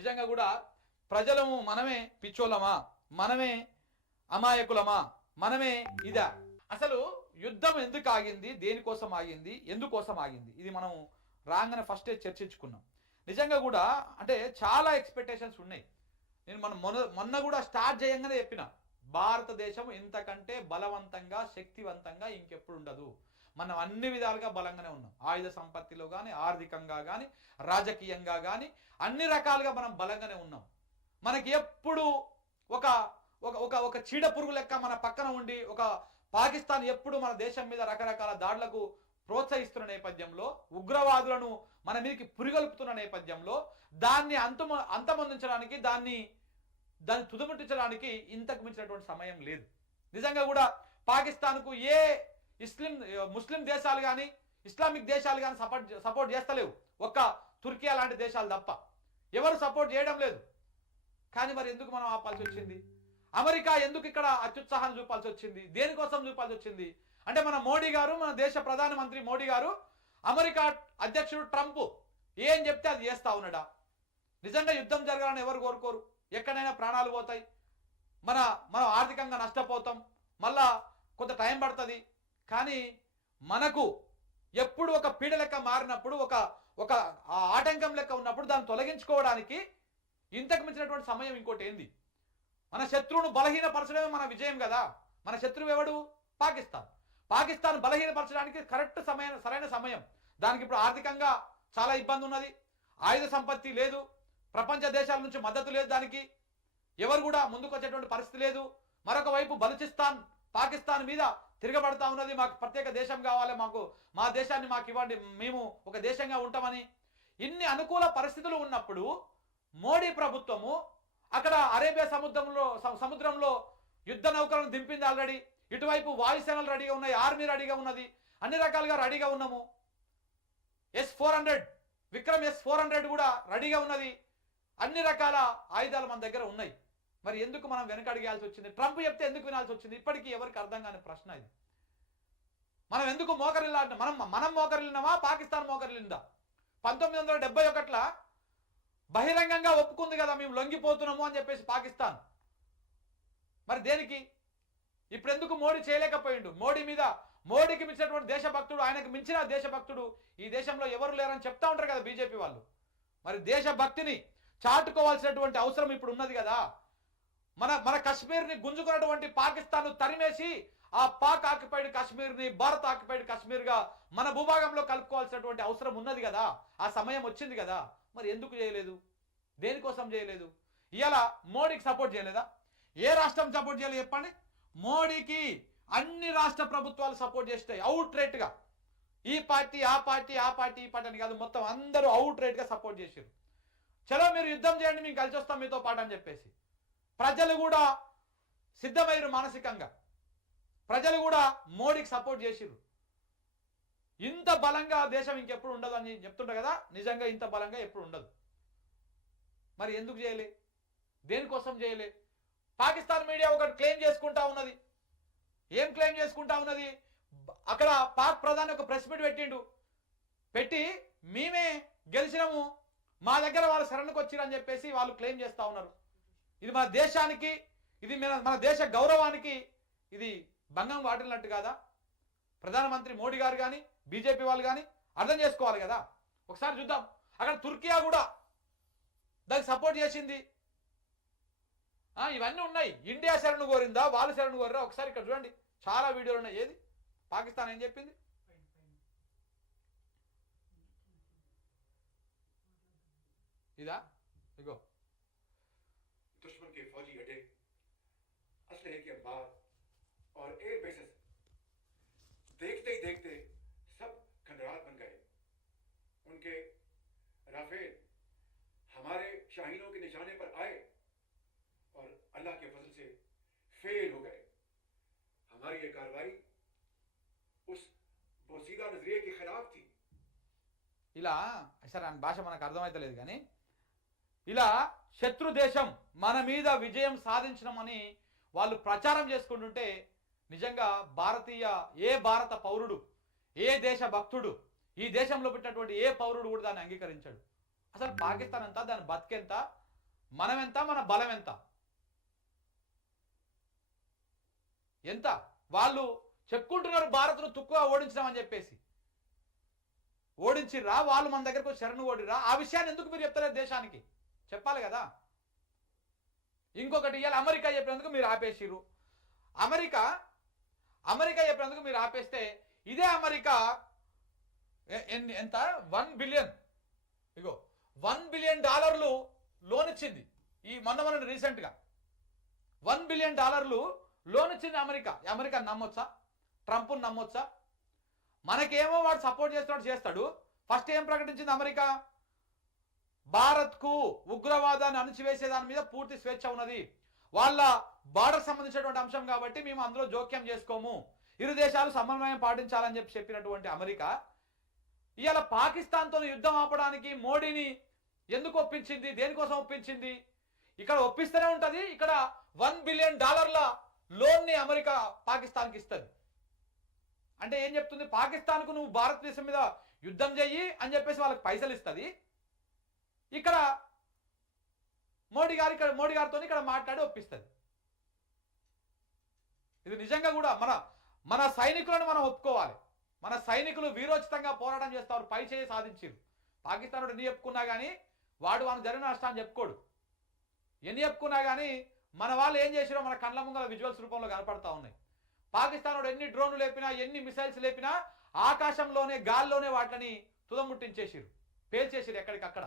నిజంగా కూడా ప్రజలము మనమే పిచ్చోళ్ళమా, మనమే అమాయకులమా, మనమే ఇదా? అసలు యుద్ధం ఎందుకు ఆగింది, దేనికోసం ఆగింది, ఎందుకోసం ఆగింది, ఇది మనం రాగానే ఫస్టే చర్చించుకున్నాం. నిజంగా కూడా అంటే చాలా ఎక్స్పెక్టేషన్స్ ఉన్నాయి. నేను మొన్న కూడా స్టార్ట్ చేయంగానే చెప్పిన, భారతదేశం ఇంతకంటే బలవంతంగా శక్తివంతంగా ఇంకెప్పుడు ఉండదు. మనం అన్ని విధాలుగా బలంగానే ఉన్నాం. ఆయుధ సంపత్తిలో కానీ, ఆర్థికంగా కానీ, రాజకీయంగా కానీ అన్ని రకాలుగా మనం బలంగానే ఉన్నాం. మనకి ఎప్పుడు ఒక ఒక ఒక చీడ పురుగు లెక్క మన పక్కన ఉండి, ఒక పాకిస్తాన్ ఎప్పుడు మన దేశం మీద రకరకాల దాడులకు ప్రోత్సహిస్తున్న నేపథ్యంలో, ఉగ్రవాదులను మన మీదకి పురిగొల్పుతున్న నేపథ్యంలో, దాన్ని అంతమొందించడానికి, దాన్ని తుదముట్టించడానికి ఇంతకు మించినటువంటి సమయం లేదు. నిజంగా కూడా పాకిస్తాన్కు ఏ ముస్లిం దేశాలు కానీ, ఇస్లామిక్ దేశాలు కానీ సపోర్ట్ చేస్తలేవు. ఒక్క తుర్కియా లాంటి దేశాలు తప్ప ఎవరు సపోర్ట్ చేయడం లేదు. కానీ మరి ఎందుకు మనం ఆపాల్సి వచ్చింది? అమెరికా ఎందుకు ఇక్కడ అత్యుత్సాహాన్ని చూపాల్సి వచ్చింది? దేనికోసం చూపాల్సి వచ్చింది అంటే, మన మోడీ గారు, మన దేశ ప్రధానమంత్రి మోడీ గారు, అమెరికా అధ్యక్షుడు ట్రంప్ ఏం చెప్తే అది చేస్తా ఉన్నాడా? నిజంగా యుద్ధం జరగాలని ఎవరు కోరుకోరు. ఎక్కడైనా ప్రాణాలు పోతాయి, మనం ఆర్థికంగా నష్టపోతాం, మళ్ళా కొంత టైం పడుతుంది. కానీ మనకు ఎప్పుడు ఒక పీడ లెక్క మారినప్పుడు, ఒక ఆటంకం లెక్క ఉన్నప్పుడు దాన్ని తొలగించుకోవడానికి ఇంతకు మించినటువంటి సమయం ఇంకోటి ఏంది? మన శత్రువును బలహీనపరచడమే మన విజయం కదా. మన శత్రువు ఎవడు? పాకిస్తాన్ బలహీనపరచడానికి కరెక్ట్ సమయం, సరైన సమయం. దానికి ఇప్పుడు ఆర్థికంగా చాలా ఇబ్బంది ఉన్నది, ఆయుధ సంపత్తి లేదు, ప్రపంచ దేశాల నుంచి మద్దతు లేదు, దానికి ఎవరు కూడా ముందుకు వచ్చేటువంటి పరిస్థితి లేదు. మరొక వైపు బలూచిస్తాన్ పాకిస్తాన్ మీద తిరగబడతా ఉన్నది, మాకు ప్రత్యేక దేశం కావాలి, మా దేశాన్ని మాకు ఇవ్వండి, మేము ఒక దేశంగా ఉంటామని. ఇన్ని అనుకూల పరిస్థితులు ఉన్నప్పుడు మోడీ ప్రభుత్వము అక్కడ అరేబియా సముద్రంలో యుద్ధ నౌకలను దింపింది ఆల్రెడీ. ఇటువైపు వాయుసేనలు రెడీగా ఉన్నాయి, ఆర్మీ రెడీగా ఉన్నది, అన్ని రకాలుగా రెడీగా ఉన్నాము. విక్రమ్ S-400 కూడా రెడీగా ఉన్నది. అన్ని రకాల ఆయుధాలు మన దగ్గర ఉన్నాయి. మరి ఎందుకు మనం వెనకడిగాల్సి వచ్చింది? ట్రంప్ చెప్తే ఎందుకు వినాల్సి వచ్చింది? ఇప్పటికీ ఎవరికి అర్థం కాని ప్రశ్న ఇది. మనం ఎందుకు మోకరిల్లా? మనం మోకరిల్లినామా, పాకిస్తాన్ మోకరిల్లిందా? 1971 బహిరంగంగా ఒప్పుకుంది కదా మేము లొంగిపోతున్నాము అని చెప్పేసి పాకిస్తాన్. మరి దేనికి? ఇప్పుడు ఎందుకు మోడీ చేయలేకపోయిండు? మోడీకి మించినటువంటి దేశభక్తుడు, ఆయనకు మించిన దేశభక్తుడు ఈ దేశంలో ఎవరు లేరని చెప్తా ఉంటారు కదా బీజేపీ వాళ్ళు. మరి దేశభక్తిని చాటుకోవాల్సినటువంటి అవసరం ఇప్పుడు ఉన్నది కదా. మన కశ్మీర్ని గుంజుకున్నటువంటి పాకిస్తాన్ తరిమేసి ఆ పాక్ ఆక్యుపైడ్ కాశ్మీర్ని భారత్ ఆక్యుపైడ్ కాశ్మీర్గా మన భూభాగంలో కలుపుకోవాల్సినటువంటి అవసరం ఉన్నది కదా. ఆ సమయం వచ్చింది కదా. మరి ఎందుకు చేయలేదు? దేనికోసం చేయలేదు? ఇవాళ మోడీకి సపోర్ట్ చేయలేదా? ఏ రాష్ట్రం సపోర్ట్ చేయలేదు చెప్పండి? మోడీకి అన్ని రాష్ట్ర ప్రభుత్వాలు సపోర్ట్ చేస్తాయి అవుట్ రేట్గా. ఈ పార్టీ ఆ పార్టీ ఈ పార్టీ అని కాదు, మొత్తం అందరూ అవుట్ రేట్గా సపోర్ట్ చేశారు. చలో మీరు యుద్ధం చేయండి, మేము కలిసి వస్తాం మీతో పాటు అని చెప్పేసి ప్రజలు కూడా సిద్ధమయ్యారు. మానసికంగా ప్రజలు కూడా మోడీకి సపోర్ట్ చేసిరు. ఇంత బలంగా దేశం ఇంకెప్పుడు ఉండదు అని చెప్తుండే కదా. నిజంగా ఇంత బలంగా ఎప్పుడు ఉండదు. మరి ఎందుకు చేయలే? దేనికోసం చేయలే? పాకిస్తాన్ మీడియా ఒకటి క్లెయిమ్ చేసుకుంటా ఉన్నది. ఏం క్లెయిమ్ చేసుకుంటా ఉన్నది? అక్కడ పాక్ ప్రధాని ఒక ప్రెస్ మీట్ పెట్టి మేమే గెలిచినాము, మా దగ్గర వాళ్ళు శరణకు వచ్చిరని చెప్పేసి వాళ్ళు క్లెయిమ్ చేస్తూ ఉన్నారు. ఇది మన దేశానికి, ఇది మన దేశ గౌరవానికి ఇది భంగం వాటిల్లినట్టు కాదా? ప్రధానమంత్రి మోడీ గారు కానీ బీజేపీ వాళ్ళు కానీ అర్థం చేసుకోవాలి కదా. ఒకసారి చూద్దాం. అక్కడ తుర్కియా కూడా దానికి సపోర్ట్ చేసింది. ఇవన్నీ ఉన్నాయి. ఇండియా శరణు కోరిందా, వాళ్ళు శరణు కోరిరా? ఒకసారి ఇక్కడ చూడండి, చాలా వీడియోలు ఉన్నాయి. ఏది పాకిస్తాన్ ఏం చెప్పింది? ఇదా? ఇగో दुश्मन के फौजी अड्डे, असलहे के अंबार और एयर बेसेस देखते ही देखते सब खंडरात बन गए. उनके राफेल हमारे शाहीनों के निशाने पर आए और अल्लाह के फजल से फेल हो गए. हमारी ये कार्रवाई उस बोसीदा नजरिए के खिलाफ थी. ఇలా సరే అని భాష మనకు అర్థమైతలేదు కానీ, ఇలా శత్రు దేశం మన మీద విజయం సాధించడమని వాళ్ళు ప్రచారం చేసుకుంటుంటే నిజంగా ఏ భారత పౌరుడు, ఏ దేశ భక్తుడు, ఈ దేశంలో పెట్టినటువంటి ఏ పౌరుడు కూడా దాన్ని అంగీకరించాడు. అసలు పాకిస్తాన్ అంతా దాని బతికెంత, మనం ఎంత, మన బలం ఎంత? ఎంత? వాళ్ళు చెప్పుకుంటున్నారు భారత్ను తుక్కుగా ఓడించినామని చెప్పేసి. ఓడించిర్రా? వాళ్ళు మన దగ్గరకు శరణు ఓడిరా? ఆ విషయాన్ని ఎందుకు మీరు చెప్తలేరు దేశానికి? చెప్పాలి కదా. ఇంకొకటి, ఇవాళ అమెరికా చెప్పినందుకు మీరు ఆపేసిరు. అమెరికా చెప్పినందుకు మీరు ఆపేస్తే ఇదే అమెరికా ఎంత 1 బిలియన్, ఇగో $1 బిలియన్ లోన్ ఇచ్చింది ఈ మొన్న రీసెంట్గా. $1 బిలియన్ లోన్ ఇచ్చింది అమెరికా నమ్మొచ్చా? ట్రంప్ నమ్మొచ్చా? మనకేమో వాడు సపోర్ట్ చేస్తాడు. ఫస్ట్ ఏం ప్రకటించింది అమెరికా? భారత్కు ఉగ్రవాదాన్ని అణిచివేసే దాని మీద పూర్తి స్వేచ్ఛ ఉన్నది, వాళ్ళ బార్డర్ సంబంధించినటువంటి అంశం కాబట్టి మేము అందులో జోక్యం చేసుకోము, ఇరు దేశాలు సమన్వయం పాటించాలని చెప్పినటువంటి అమెరికా ఇవాళ పాకిస్తాన్తో యుద్ధం ఆపడానికి మోడీని ఎందుకు ఒప్పించింది? దేనికోసం ఒప్పించింది? ఇక్కడ ఒప్పిస్తూనే ఉంటుంది. ఇక్కడ $1 బిలియన్ లోన్ని అమెరికా పాకిస్తాన్కి ఇస్తుంది. అంటే ఏం చెప్తుంది? పాకిస్తాన్కు నువ్వు భారతదేశం మీద యుద్ధం చెయ్యి అని చెప్పేసి వాళ్ళకి పైసలు ఇస్తుంది. ఇక్కడ మోడీ గారితో ఇక్కడ మాట్లాడి ఒప్పిస్తుంది. ఇది నిజంగా కూడా మన సైనికులను మనం ఒప్పుకోవాలి. మన సైనికులు వీరోచితంగా పోరాటం చేస్తారు, పై చేయి సాధించారు. పాకిస్తాన్ ఎన్ని చెప్పుకున్నా కానీ వాడు జరిగిన నష్టాన్ని చెప్పుకోడు. ఎన్ని చెప్పుకున్నా కానీ మన వాళ్ళు ఏం చేసారో మన కళ్ళ ముంగల విజువల్స్ రూపంలో కనపడతా ఉన్నాయి. పాకిస్తాన్ ఎన్ని డ్రోన్లు లేపినా, ఎన్ని మిసైల్స్ లేపినా ఆకాశంలోనే గాల్లోనే వాటిని తుదముట్టించేసిరు, పేల్చేసిరు ఎక్కడికక్కడ.